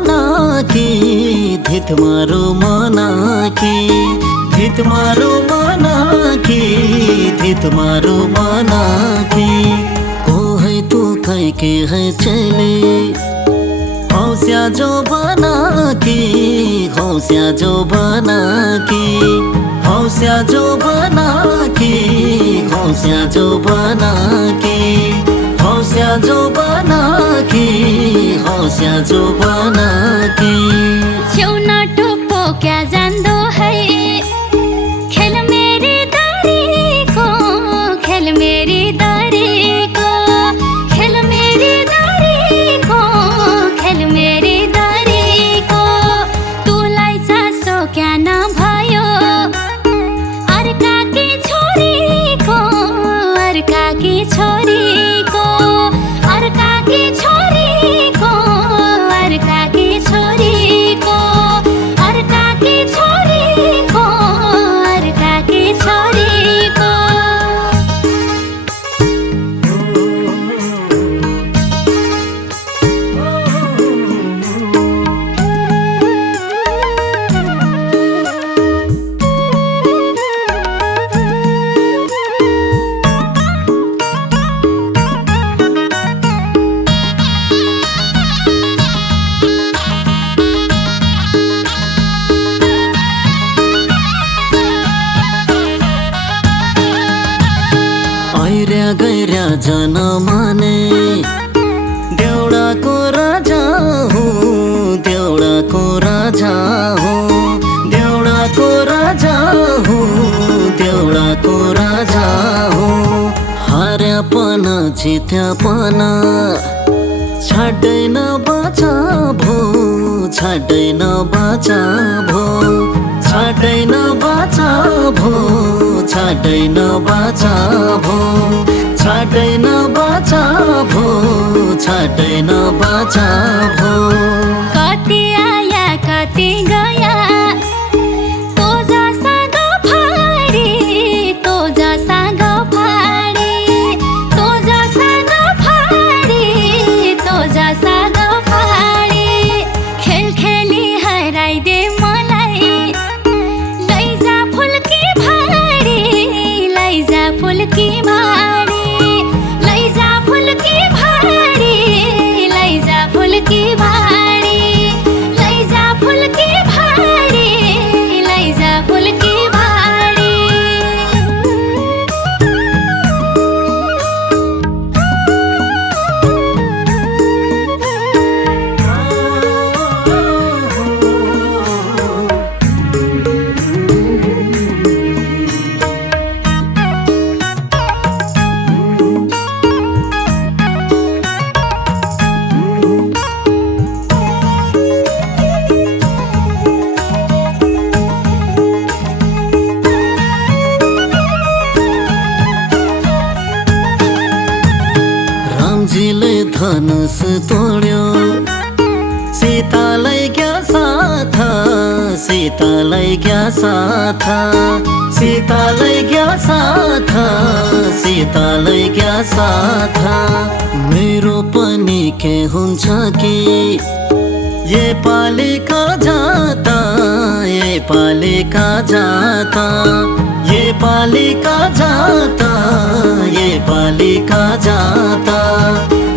मनाकी धित मारो मनाकी धित मारो मनाकी धित मारो मनाकी ओ है तू कह के है चले हौस्या जो बनाकी हौस्या जो बनाकी हौस्या जो बनाकी हौस्या जो बनाकी हौस्या जो बनाकी हौस्या जो बनाकी छेउना टोपो क्या जान्दो है खेल मेरी दारी को खेल मेरी दारी को खेल मेरी दारी को खेल मेरी दारी को तुलाई चासो क्या न भयो अर्का की छोरी को अर्का की छोरी को अर्का की छोरी को अर्का की छोरी को अर्का की छोरी को अर्का की छोरी को आइर्या गैर्या जनमाने देउडाको राजा हो देउडाको राजा हो देउडाको राजा हो देउडाको राजा हो हार्यापन जित्यापन छाड्दैन बाचा भो छाड्दैन बाचा भो छाड्दैन बाचा भो छाड्दैन बाचा भो छाड्दैन बाचा भो छाड्दैन बाचा भो कति आया कति गया तो जसा गफाडी तो जसा गफाडी तो जसा गफाडी तो जसा गफाडी खेल खेली हराइदे मलाई लैजा फुल्की भाडी लैजा फुल्की भाडी लैजा फुल्की भाडी लैजा फुल्की भाडी लैजा फुल्की भाडी लैजा फुल्की भाडी रामजीले धनुष तोड्यो सीतालाई क्या साथ सीतालाई क्या साथ सीतालाई क्या साथ सीतालाई क्या साथ मेरो पनि के हुन्छ कि ये पालिका जाता ये पालिका जाता ये पालिका जाता ये पालिका जाता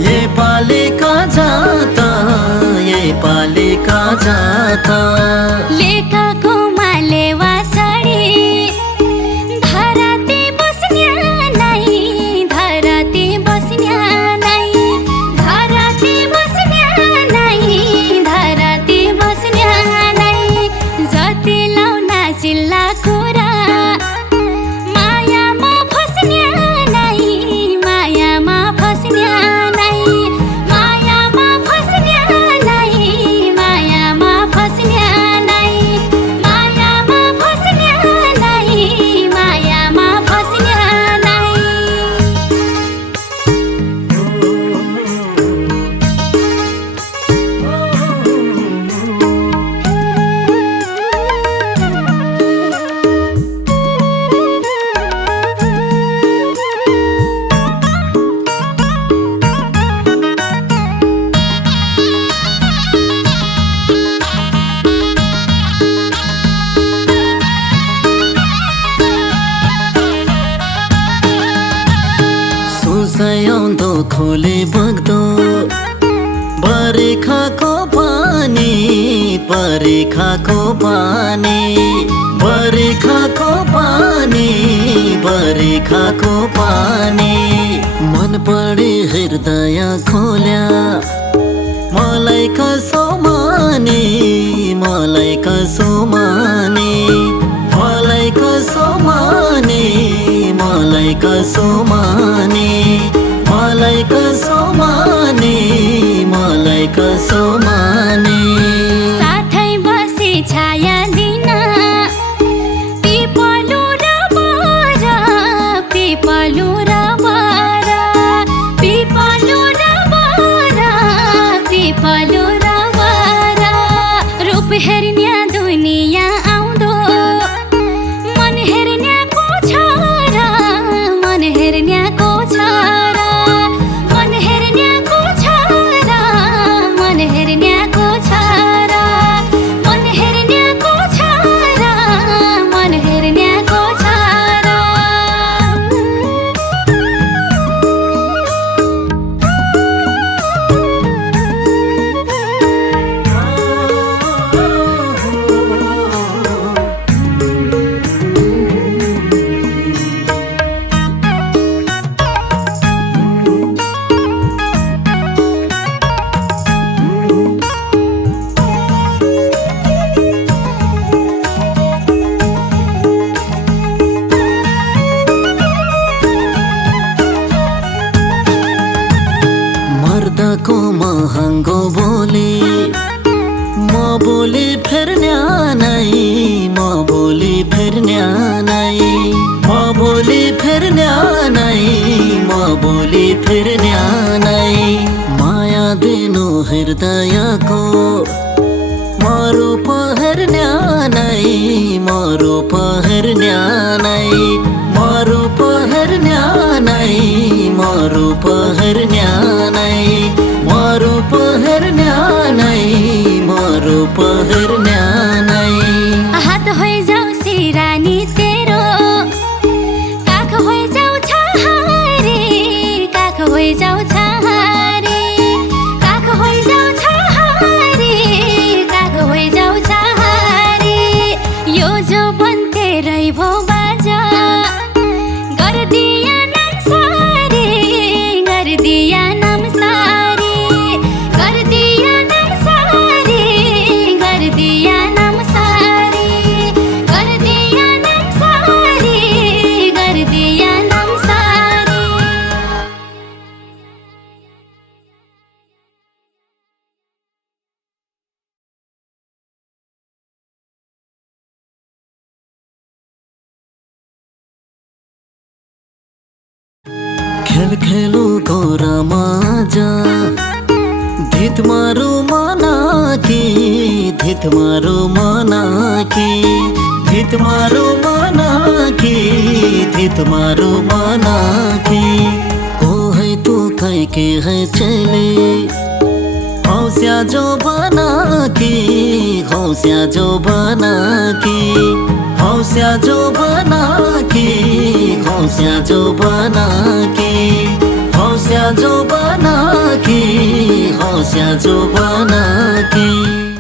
ये पालिका जाता ये पालिका जाता लेखाको मालेवा चढी धराती बस्न्या नै धराती बस्न्या नै धराती बस्न्या नै धराती बस्न्या नै जति लाउना चिल्ला कुरा मायामा फस्न्या नै मायामा फस्न्या नै मायामा फस्न्या नै मायामा फस्न्या नै खोले बग्दो बर्खाको पानी बर्खाको पानी बर्खाको पानी बर्खाको पानी मन परे हृदय खोल्या मलाई कसो माने मलाई कसो माने मलाई कसो माने मलाई कसो माने मलाई कसो माने मलाई कसो माने साथै बसी छाया दिन पिपलु र बर पिपलु र बर पिपलु र बर पिपलु र बर रूप हेर्ने दुनिया आउँदो मन हेर्नेको छ र मन हेर्नेको छ र मन हेर्नेको छ र मन हेर्नेको छ र मन हेर्नेको छ र मन हेर्नेको छ र मर्दको महँगो बोली म बोली फेर्ने नै म बोली फेर्ने नै म बोली फेर्ने नै म बोली फेर्ने नै माया दिनु हृदयको म रूप हेर्ने नै म रूप हेर्ने नै म रूप हेर्ने नै म रूप हेर्ने नै म रूप हेर्ने नै म रूप हेर्ने नै हात होइ जाऊ सिरानी तेरो काख होइ जाऊ छहारी काख होइ जाऊ छहारी काख होइ जाऊ छहारी काख होइ जाऊ छहारी यो जो बन्थे रै भो बाजा गर्दिया नाम सारी गर्दिया नाम सारी गर्दिया नाम सारी गर्दिया नाम सारी गर्दिया नाम सारी गर्दिया नाम सारी खेल खेलु गोरा माजा धित मारु मनाकी धित मारु मनाकी धित मारु मनाकी धित मारु मनाकी ओ है तू कह के है चले हौस्या जो बनाकी हौस्या जो बनाकी हौस्या जो बनाकी हौस्या जो बनाकी हौस्या जो बनाकी हौस्या जो बनाकी